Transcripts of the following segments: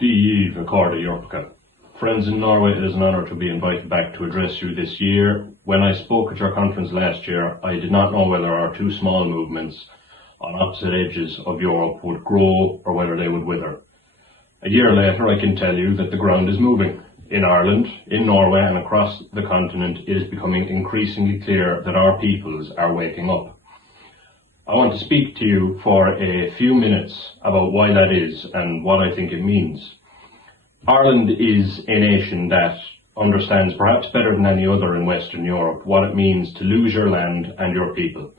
Díomh Accorda Yorpka. Friends in Norway, it is an honour to be invited back to address you this year. When I spoke at your conference last year, I did not know whether our two small movements on opposite edges of Europe would grow or whether they would wither. A year later, I can tell you that the ground is moving. In Ireland, in Norway and across the continent, it is becoming increasingly clear that our peoples are waking up. I want to speak to you for a few minutes about why that is and what I think it means. Ireland is a nation that understands perhaps better than any other in Western Europe what it means to lose your land and your people.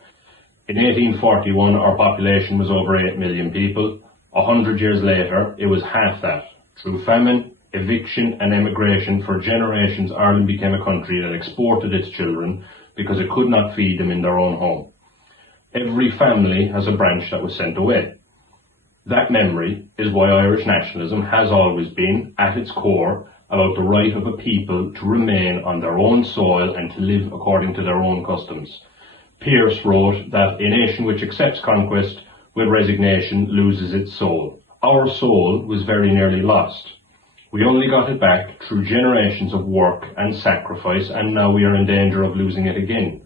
In 1841, our population was over 8 million people. 100 years later, it was half that. Through famine, eviction and emigration, for generations Ireland became a country that exported its children because it could not feed them in their own home. Every family has a branch that was sent away. That memory is why Irish nationalism has always been, at its core, about the right of a people to remain on their own soil and to live according to their own customs. Pearse wrote that a nation which accepts conquest with resignation loses its soul. Our soul was very nearly lost. We only got it back through generations of work and sacrifice, and now we are in danger of losing it again.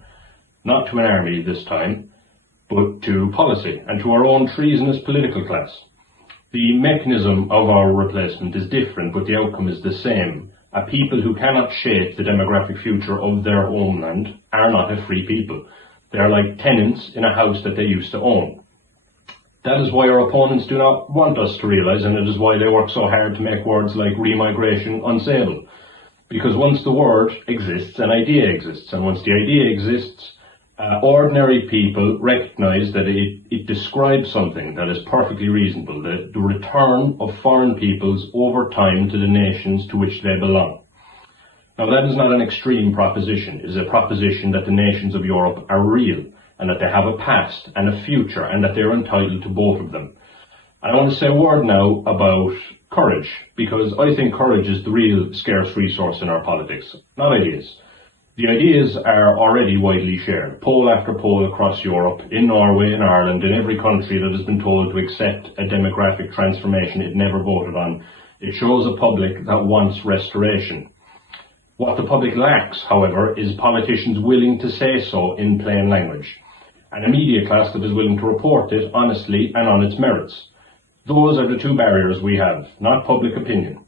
Not to an army this time, but to policy and to our own treasonous political class. The mechanism of our replacement is different, but the outcome is the same. A people who cannot shape the demographic future of their homeland are not a free people. They are like tenants in a house that they used to own. That is why our opponents do not want us to realise, and it is why they work so hard to make words like remigration unsayable. Because once the word exists, an idea exists, and once the idea exists, ordinary people recognise that it describes something that is perfectly reasonable, the return of foreign peoples over time to the nations to which they belong. Now that is not an extreme proposition. It is a proposition that the nations of Europe are real, and that they have a past and a future, and that they are entitled to both of them. And I want to say a word now about courage, because I think courage is the real scarce resource in our politics, not ideas. The ideas are already widely shared. Poll after poll across Europe, in Norway, in Ireland, in every country that has been told to accept a demographic transformation it never voted on, it shows a public that wants restoration. What the public lacks, however, is politicians willing to say so in plain language, and a media class that is willing to report it honestly and on its merits. Those are the two barriers we have, not public opinion.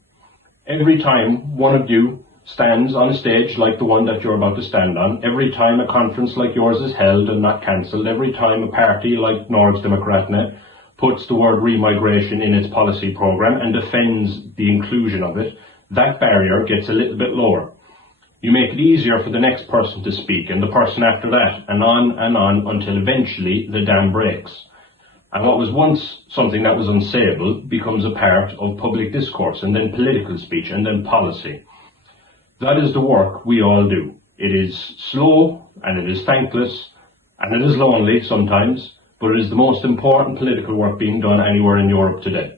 Every time one of you stands on a stage like the one that you're about to stand on, every time a conference like yours is held and not cancelled, every time a party like Norgesdemokratene puts the word remigration in its policy programme and defends the inclusion of it, that barrier gets a little bit lower. You make it easier for the next person to speak, and the person after that, and on until eventually the dam breaks. And what was once something that was unsayable becomes a part of public discourse, and then political speech, and then policy. That is the work we all do. It is slow, and it is thankless, and it is lonely sometimes, but it is the most important political work being done anywhere in Europe today.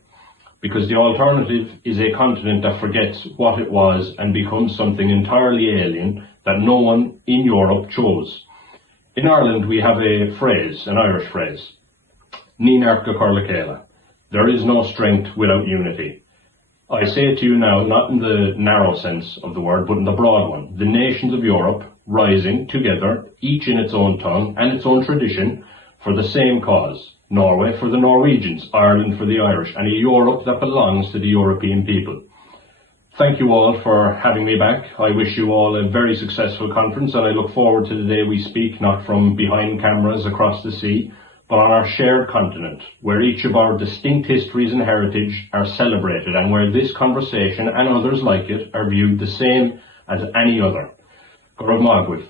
Because the alternative is a continent that forgets what it was and becomes something entirely alien that no one in Europe chose. In Ireland we have a phrase, an Irish phrase, Ní nDearca Comhairle Chéile. There is no strength without unity. I say it to you now, not in the narrow sense of the word, but in the broad one. The nations of Europe rising together, each in its own tongue and its own tradition, for the same cause. Norway for the Norwegians, Ireland for the Irish, and a Europe that belongs to the European people. Thank you all for having me back. I wish you all a very successful conference, and I look forward to the day we speak, not from behind cameras across the sea, but on our shared continent, where each of our distinct histories and heritage are celebrated, and where this conversation and others like it are viewed the same as any other. Go raibh maith.